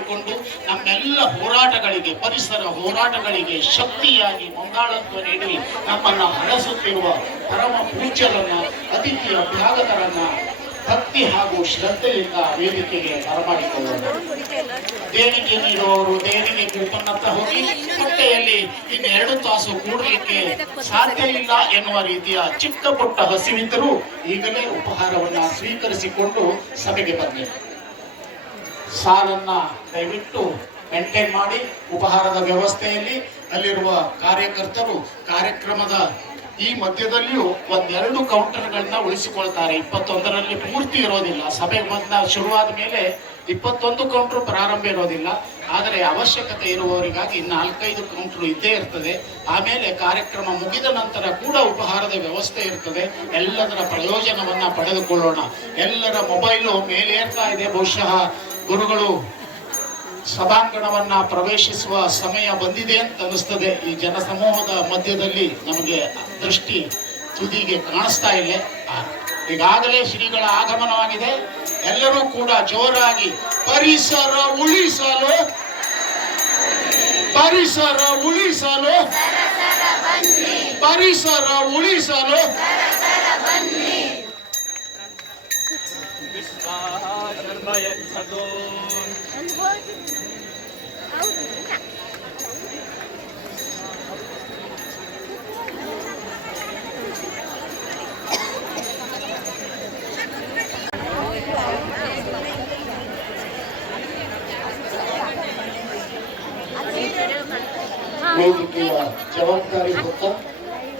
ಮಾಡಿಕೊಂಡು ನಮ್ಮೆಲ್ಲ ಹೋರಾಟಗಳಿಗೆ, ಪರಿಸರ ಹೋರಾಟಗಳಿಗೆ ಶಕ್ತಿಯಾಗಿ ಮುಂದಾಳತ್ವ ನೀಡಿ ನಮ್ಮನ್ನು ಹರಸುತ್ತಿರುವ ಪರಮ ಪೂಜ್ಯರನ್ನ, ಅತಿಥಿ ಅಭ್ಯಾಗತರನ್ನ ಭಕ್ತಿ ಹಾಗೂ ಶ್ರದ್ಧೆಯಿಂದ ವೇದಿಕೆಗೆ ಬರಮಾಡಿಕೊಳ್ಳೋಣ. ದೇಣಿಗೆ ನೀಡುವವರು ದೇಣಿಗೆ ಕೂಪನ್ನತ್ತ ಹೋಗಿ ಹೊಟ್ಟೆಯಲ್ಲಿ ಇನ್ನೆರಡು ತಾಸು ಕೂಡಲಿಕ್ಕೆ ಸಾಧ್ಯ ಇಲ್ಲ ಎನ್ನುವ ರೀತಿಯ ಚಿಕ್ಕ ಪುಟ್ಟ ಹಸಿವಿದ್ದರೂ ಈಗಲೇ ಉಪಹಾರವನ್ನ ಸ್ವೀಕರಿಸಿಕೊಂಡು ಸಭೆಗೆ ಬರಬೇಕು. ಸಾಲನ್ನ ದಯವಿಟ್ಟು ಮೇಂಟೈನ್ ಮಾಡಿ. ಉಪಹಾರದ ವ್ಯವಸ್ಥೆಯಲ್ಲಿ ಅಲ್ಲಿರುವ ಕಾರ್ಯಕರ್ತರು ಕಾರ್ಯಕ್ರಮದ ಈ ಮಧ್ಯದಲ್ಲಿಯೂ ಒಂದೆರಡು ಕೌಂಟರ್ಗಳನ್ನ ಉಳಿಸಿಕೊಳ್ತಾರೆ. 21ರಲ್ಲಿ ಪೂರ್ತಿ ಇರೋದಿಲ್ಲ. ಸಭೆ ಶುರುವಾದ ಮೇಲೆ 21 ಕೌಂಟರ್ ಪ್ರಾರಂಭ ಇರೋದಿಲ್ಲ. ಆದರೆ ಅವಶ್ಯಕತೆ ಇರುವವರಿಗಾಗಿ 4-5 ಕೌಂಟರ್ ಇದ್ದೇ ಇರ್ತದೆ. ಆಮೇಲೆ ಕಾರ್ಯಕ್ರಮ ಮುಗಿದ ನಂತರ ಕೂಡ ಉಪಹಾರದ ವ್ಯವಸ್ಥೆ ಇರ್ತದೆ. ಎಲ್ಲದರ ಪ್ರಯೋಜನವನ್ನ ಪಡೆದುಕೊಳ್ಳೋಣ. ಎಲ್ಲರ ಮೊಬೈಲು ಮೇಲೇರ್ತಾ ಇದೆ. ಬಹುಶಃ ಗುರುಗಳು ಸಭಾಂಗಣವನ್ನ ಪ್ರವೇಶಿಸುವ ಸಮಯ ಬಂದಿದೆ ಅಂತ ಅನಿಸ್ತದೆ. ಈ ಜನಸಮೂಹದ ಮಧ್ಯದಲ್ಲಿ ನಮಗೆ ದೃಷ್ಟಿ ತುದಿಗೆ ಕಾಣಿಸ್ತಾ ಇಲ್ಲ. ಈಗಾಗಲೇ ಶ್ರೀಗಳ ಆಗಮನವಾಗಿದೆ. ಎಲ್ಲರೂ ಕೂಡ ಜೋರಾಗಿ ಪರಿಸರ ಉಳಿಸಲು, ಪರಿಸರ ಉಳಿಸಲು, ಪರಿಸರ ಉಳಿಸಲು ವೇದಿಕೆಯ ಜವಾಬ್ದಾರಿ ಹೊತ್ತ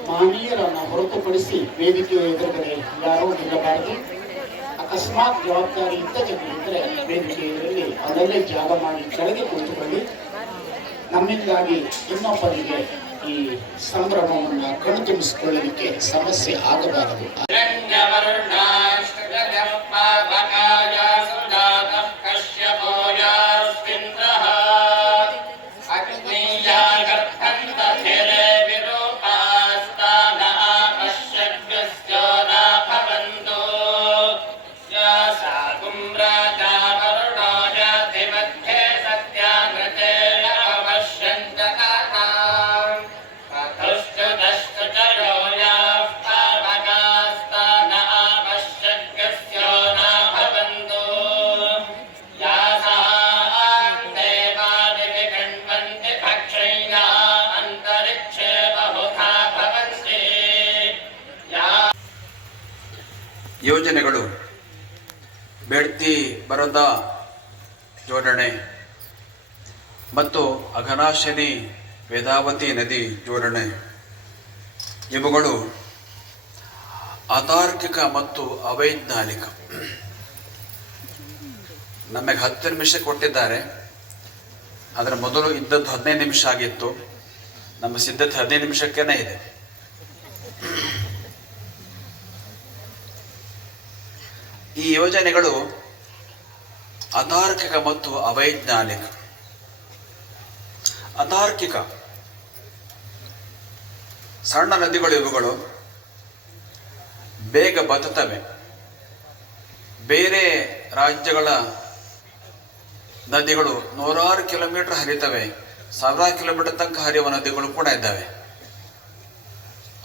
ಮಾನೀಯರನ್ನ ಹೊರತುಪಡಿಸಿ ವೇದಿಕೆಯ ಎದುರುಗಡೆ ಯಾರೂ ನಿಲ್ಲಬಾರದು. ಅಕಸ್ಮಾತ್ ಜವಾಬ್ದಾರಿ ಇದ್ದ ಜನರಿದ್ದರೆ ವೇದಿಕೆಯಲ್ಲಿ ಅದರಲ್ಲೇ ಜಾಗ ಮಾಡಿ ಕೆಳಗೆ ಕುಳಿತುಕೊಳ್ಳಿ. ನಮ್ಮಿಂದಾಗಿ ಇನ್ನೊಬ್ಬರಿಗೆ ಈ ಸಂಭ್ರಮವನ್ನು ಕಣ್ತುಂಬಿಸಿಕೊಳ್ಳಲಿಕ್ಕೆ ಸಮಸ್ಯೆ ಆಗಬಾರದು. ಯೋಜನೆಗಳು ಬೇಡ್ತಿ ಬರೋದ ಜೋಡಣೆ ಮತ್ತು ಅಘನಾಶಿನಿ ವೇದಾವತಿ ನದಿ ಜೋಡಣೆ ಇವುಗಳು ಅತಾರ್ಕಿಕ ಮತ್ತು ಅವೈಜ್ಞಾನಿಕ. ನಮಗೆ 10 ನಿಮಿಷ ಕೊಟ್ಟಿದ್ದಾರೆ. ಅದರ ಮೊದಲು ಇದ್ದದ್ದು 15 ನಿಮಿಷ ಆಗಿತ್ತು. ನಮ್ಮ ಸಿದ್ಧತೆ 15 ನಿಮಿಷಕ್ಕೇನೆ ಇದೆ. ಈ ಯೋಜನೆಗಳು ಅತಾರ್ಕಿಕ ಮತ್ತು ಅವೈಜ್ಞಾನಿಕ. ಅತಾರ್ಕಿಕ ಸಣ್ಣ ನದಿಗಳು ಇವುಗಳು ಬೇಗ ಬತ್ತುತ್ತವೆ. ಬೇರೆ ರಾಜ್ಯಗಳ ನದಿಗಳು 100 ಕಿಲೋಮೀಟರ್ ಹರಿತವೆ. 1000 ಕಿಲೋಮೀಟರ್ ತನಕ ಹರಿಯುವ ನದಿಗಳು ಕೂಡ ಇದ್ದಾವೆ.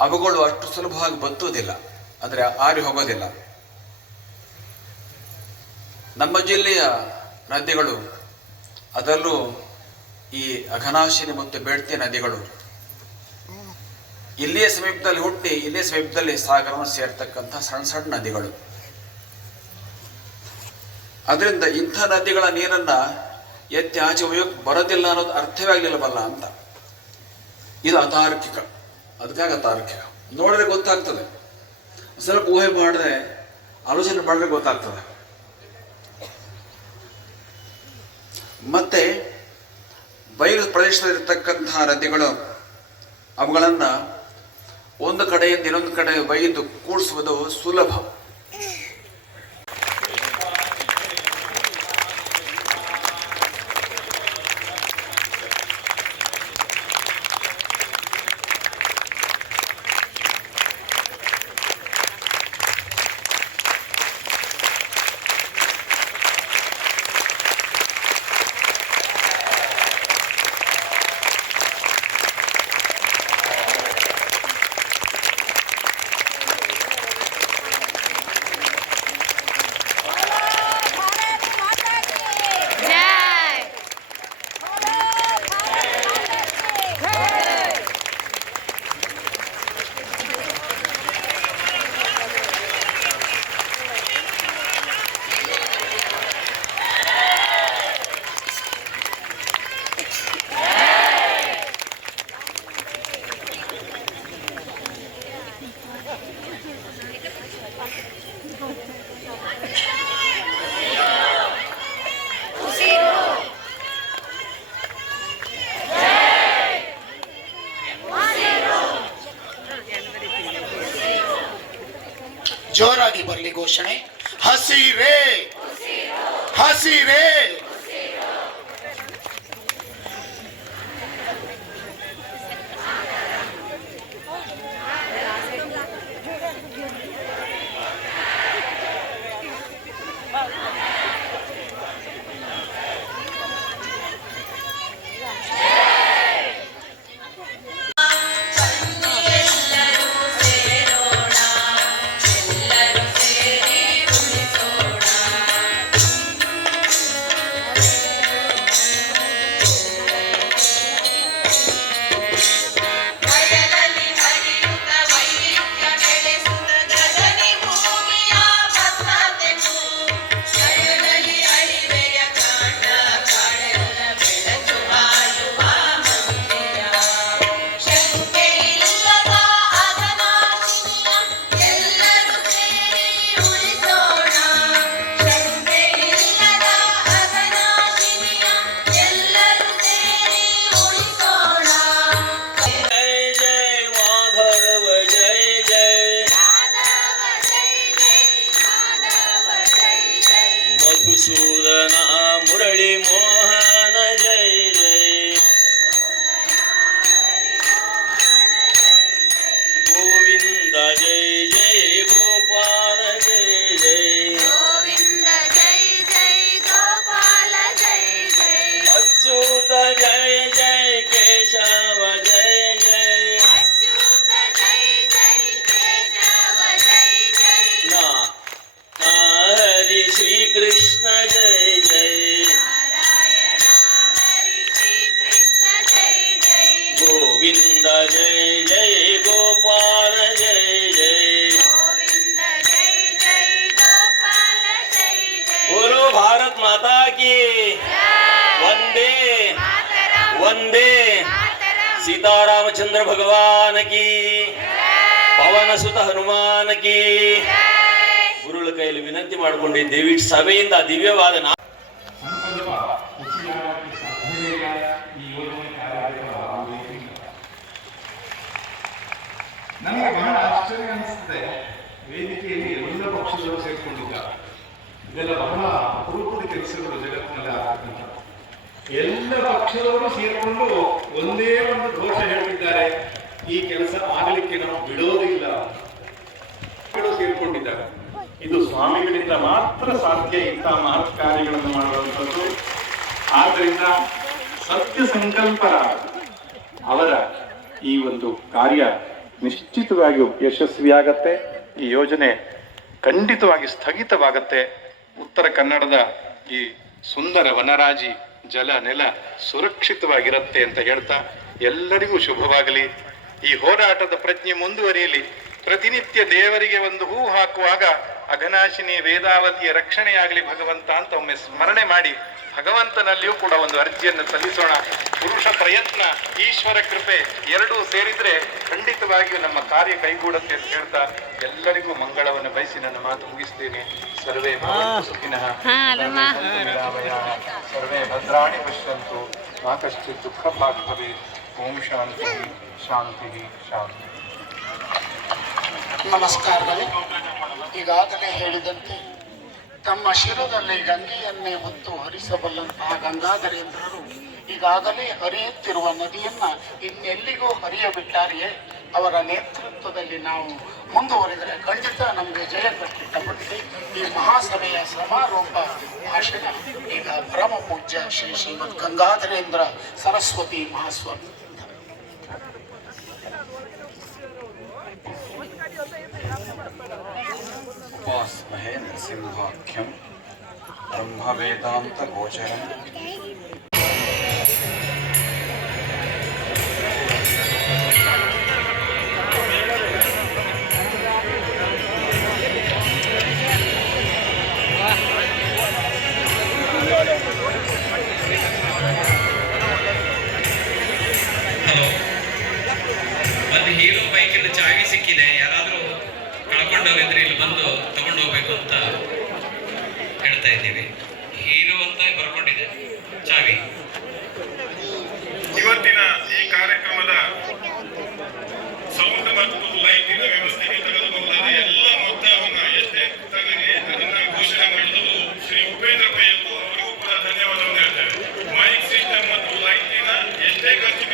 ಅವುಗಳು ಅಷ್ಟು ಸುಲಭವಾಗಿ ಬತ್ತುವುದಿಲ್ಲ, ಅಂದರೆ ಆರಿ ಹೋಗೋದಿಲ್ಲ. ನಮ್ಮ ಜಿಲ್ಲೆಯ ನದಿಗಳು, ಅದರಲ್ಲೂ ಈ ಅಘನಾಶಿನಿ ಮತ್ತು ಬೇಡ್ತಿ ನದಿಗಳು ಇಲ್ಲಿಯೇ ಸಮೀಪದಲ್ಲಿ ಹುಟ್ಟಿ ಇಲ್ಲಿಯೇ ಸಮೀಪದಲ್ಲಿ ಸಾಗರವನ್ನು ಸೇರ್ತಕ್ಕಂಥ ಸಣ್ಣ ಸಣ್ಣ ನದಿಗಳು. ಅದರಿಂದ ಇಂಥ ನದಿಗಳ ನೀರನ್ನು ಎತ್ತಿ ಆಚೆ ಒಯ್ಯೋಕ್ಕೆ ಬರೋದಿಲ್ಲ ಅನ್ನೋದು ಅರ್ಥವೇ ಆಗಲಿಲ್ಲವಲ್ಲ ಅಂತ. ಇದು ಅತಾರ್ಕಿಕ. ಅದಕ್ಕಾಗಿ ಅತಾರ್ಕಿಕ. ನೋಡಿದ್ರೆ ಗೊತ್ತಾಗ್ತದೆ, ಸ್ವಲ್ಪ ಊಹೆ ಮಾಡಿದ್ರೆ, ಆಲೋಚನೆ ಮಾಡಿದ್ರೆ ಗೊತ್ತಾಗ್ತದೆ. ಮತ್ತೆ ಬಯಲು ಪ್ರದೇಶದಲ್ಲಿರ್ತಕ್ಕಂತಹ ನದಿಗಳು, ಅವುಗಳನ್ನು ಒಂದು ಕಡೆಯಿಂದ ಇನ್ನೊಂದು ಕಡೆ ಒಯ್ದು ಕೂಡಿಸುವುದು ಸುಲಭ. ವೇದಿಕೆಯಲ್ಲಿ ಘೋಷಣೆ. ಹಸಿರೇ ಹಸಿರೇ. ಮಧುಸೂದನ ಮುರಳಿ ಮೋಹನ ಜೈ ಜೈ. ಗೋವಿಂದ ಜೈ ಜೈ ಗೋಪಾಲ ಜೈ ಜೈ. ಗೋವಿಂದ ಜೈ ಜೈ ಗೋಪಾಲ ಜೈ ಜೈ. ಅಚ್ಯುತ ಜೈ ಜೈ ಕೇಶವ ಜೈ ಜೈ. ಅಚ್ಯುತ ಜೈ ಜೈ ಕೇಶವ ಜೈ ಜೈ. ಹರಿ ಶ್ರೀಕೃಷ್ಣ ಜೈ ಜೈ. ನಾರಾಯಣ ಹರಿ ಶ್ರೀ ಕೃಷ್ಣ ಜೈ ಜೈ. ಗೋವಿಂದ ಜೈ ಜೈ ಗೋಪಾಲ ಜೈ ಜೈ. ಗೋವಿಂದ ಜೈ ಜೈ ಗೋಪಾಲ ಜೈ ಜೈ. बोलो भारत माता की वंदे ಮಾತರಂ वंदे. ಮಾತರಂ. सीतारामचंद्र भगवान की, ಪವನ ಸುತ ಹನುಮಾನ ಕಿ. ಜೈ. ಗುರುಗಳ ಕೈಯಲ್ಲಿ ವಿನಂತಿ ಮಾಡಿಕೊಂಡು ದೇವಿ ಸಭೆಯಿಂದ ದಿವ್ಯವಾದ ಸಂಕಲ್ಪ ಹುಸಿಯಾಗಿ ಸಾಧನೆಯ ಈ ಯೋಜನೆ ಕಾರ್ಯಕ್ರಮ ಆಗೋಯ್ತು. ನನಗೆ ಬಹಳ ಆಶ್ಚರ್ಯ ಅನಿಸುತ್ತೆ, ವೇದಿಕೆಯಲ್ಲಿ ಎಲ್ಲ ಪಕ್ಷಗಳು ಸೇರಿಕೊಂಡಿದ್ದಾರೆ. ಇದೆಲ್ಲ ಬಹಳ ಅಪರೂಪದ ಕೆಲಸಗಳು ಜಗತ್ತಿನಲ್ಲಿ ಆಗ್ತಕ್ಕಂಥ. ಎಲ್ಲ ಪಕ್ಷದವರು ಸೇರಿಕೊಂಡು ಒಂದೇ ಒಂದು ಘೋಷ ಹೇಳಿದ್ದಾರೆ, ಈ ಕೆಲಸ ಆಗಲಿಕ್ಕೆ ನಾವು ಬಿಡೋದಿಲ್ಲ. ಸೇರಿಕೊಂಡಿದ್ದಾರೆ. ಇದು ಸ್ವಾಮಿಗಳಿಂದ ಮಾತ್ರ ಸಾಧ್ಯ ಇಂಥ ಮಹತ್ ಕಾರ್ಯಗಳನ್ನು ಮಾಡುವಂಥದ್ದು. ಆದ್ದರಿಂದ ಸತ್ಯ ಸಂಕಲ್ಪರ ಅವರ ಈ ಒಂದು ಕಾರ್ಯ ನಿಶ್ಚಿತವಾಗಿಯೂ ಯಶಸ್ವಿಯಾಗತ್ತೆ. ಈ ಯೋಜನೆ ಖಂಡಿತವಾಗಿ ಸ್ಥಗಿತವಾಗತ್ತೆ. ಉತ್ತರ ಕನ್ನಡದ ಈ ಸುಂದರ ವನರಾಜಿ ಜಲ ನೆಲ ಸುರಕ್ಷಿತವಾಗಿರುತ್ತೆ ಅಂತ ಹೇಳ್ತಾ ಎಲ್ಲರಿಗೂ ಶುಭವಾಗಲಿ. ಈ ಹೋರಾಟದ ಪ್ರಜ್ಞೆ ಮುಂದುವರಿಯಲಿ. ಪ್ರತಿನಿತ್ಯ ದೇವರಿಗೆ ಒಂದು ಹೂ ಹಾಕುವಾಗ ಅಘನಾಶಿನಿ ವೇದಾವತಿಯ ರಕ್ಷಣೆಯಾಗಲಿ ಭಗವಂತ ಅಂತ ಒಮ್ಮೆ ಸ್ಮರಣೆ ಮಾಡಿ ಭಗವಂತನಲ್ಲಿಯೂ ಕೂಡ ಒಂದು ಅರ್ಜಿಯನ್ನು ಸಲ್ಲಿಸೋಣ. ಪುರುಷ ಪ್ರಯತ್ನ ಈಶ್ವರ ಕೃಪೆ ಎರಡೂ ಸೇರಿದ್ರೆ ಖಂಡಿತವಾಗಿಯೂ ನಮ್ಮ ಕಾರ್ಯ ಕೈಗೂಡುತ್ತೆ ಅಂತ ಹೇಳ್ತಾ ಎಲ್ಲರಿಗೂ ಮಂಗಳವನ್ನು ಬಯಸಿ ನನ್ನ ಮಾತು ಮುಗಿಸ್ತೇನೆ. ಸರ್ವೇ ಭವಂತು ಸುಖಿನಃ, ಸರ್ವೇ ಸಂತು ನಿರಾಮಯಾಃ, ಸರ್ವೇ ಭದ್ರಾಣಿ ಪಶ್ಯಂತು, ಮಾ ಕಶ್ಚಿತ್ ದುಃಖ ಭಾಗ್ ಭವೇತ್. ಓಂ ಶಾಂತಿ ಶಾಂತಿ ಶಾಂತಿ. ನಮಸ್ಕಾರಗಳು. ಈಗಾಗಲೇ ಹೇಳಿದಂತೆ ತಮ್ಮ ಶಿರದಲ್ಲಿ ಗಂಗೆಯನ್ನೇ ಹೊತ್ತು ಹರಿಸಬಲ್ಲಂತಹ ಗಂಗಾಧರೇಂದ್ರರು ಈಗಾಗಲೇ ಹರಿಯುತ್ತಿರುವ ನದಿಯನ್ನ ಇನ್ನೆಲ್ಲಿಗೂ ಹರಿಯಬಿಟ್ಟಾರೆಯೇ. ಅವರ ನೇತೃತ್ವದಲ್ಲಿ ನಾವು ಮುಂದುವರಿದರೆ ಖಂಡಿತ ನಮಗೆ ಜಯ ಕಟ್ಟಿಟ್ಟಂತೆ. ಈ ಮಹಾಸಭೆಯ ಸಮಾರೋಪ ಭಾಷಣ ಈಗ ಪರಮ ಪೂಜ್ಯ ಶ್ರೀ ಶ್ರೀಮದ್ ಗಂಗಾಧರೇಂದ್ರ ಸರಸ್ವತಿ ಮಹಾಸ್ವಾಮಿ. ಉಪಾಸ್ಮಹೇ ನರಸಿಂಹಾಖ್ಯಂ ಬ್ರಹ್ಮವೇದಾಂತ ಗೋಚರಂ. ಒಂದು ಹೀರೋ ಬೈಕಿನ ಚಾವಿ ಸಿಕ್ಕಿದೆ, ಯಾರಾದರೂ ಕಳ್ಕೊಂಡೋಗಿದ್ರೆ ಇಲ್ಲಿ ಬಂದು ತಗೊಂಡು ಹೋಗ್ಬೇಕು ಅಂತ ಹೇಳ್ತಾ ಇದ್ದೀವಿ. ಹೀರೋ ಅಂತ ಬರ್ಕೊಂಡಿದೆ ಚಾವಿ. ಇವತ್ತಿನ ಈ ಕಾರ್ಯಕ್ರಮದ ಸೌಂಡ್ ಮತ್ತು ಲೈಟಿನ ವ್ಯವಸ್ಥೆಗೆ ತೆಗೆದುಕೊಂಡಾಗ ಎಲ್ಲ ಮೊತ್ತವನ್ನು ಎಷ್ಟೇ ಕೈಗಚ್ಚು